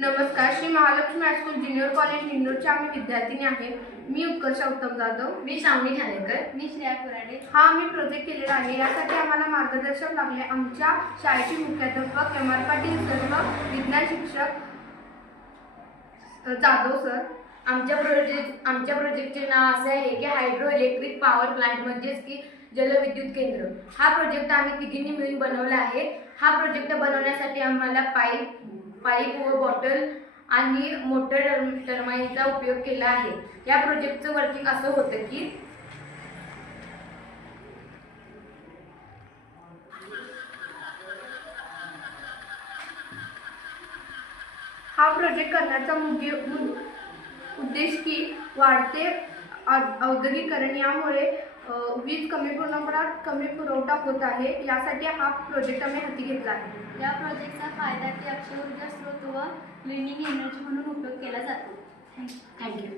नमस्कार, Shri Mahalakshmi high school junior college निंदूरच्या आम्ही विद्यार्थिनी आहे। मी उत्कर्ष उत्तम जाधव, मी श्रावणी ठाणेकर, मी श्रेया कुराडे। हा आम्ही प्रोजेक्ट केलेला आहे। यासाठी आम्हाला मार्गदर्शक लागले आमच्या शाळेचे मुख्याध्यापक एम.आर. पाटील सर व विज्ञान शिक्षक जाधव सर। आमच्या प्रोजेक्टचे नाव असे आहे की हायड्रो इलेक्ट्रिक पॉवर प्लांट म्हणजेच की जलविद्युत केंद्र। हा प्रोजेक्ट आम्ही तिघींनी मिळून बनवला आहे। हा प्रोजेक्ट बनवण्यासाठी आम्हाला पाईप व बॉटल आणि मोटर टर्बाइनचा उपयोग केला आहे। या प्रोजेक्टचं वर्किंग असं होतं की हा प्रोजेक्ट करण्याचा उद्देश की वाढते औद्योगिकरण यामुळे वीज कमी प्रमाणात कमी पुरवठा होत आहे। यासाठी हा प्रोजेक्ट आम्ही हाती घेतला आहे। या प्रोजेक्टचा फायदा की अक्षय ऊर्जा स्रोत व क्लिनिंग एनर्जी म्हणून उपयोग केला जातो। थँक्यू।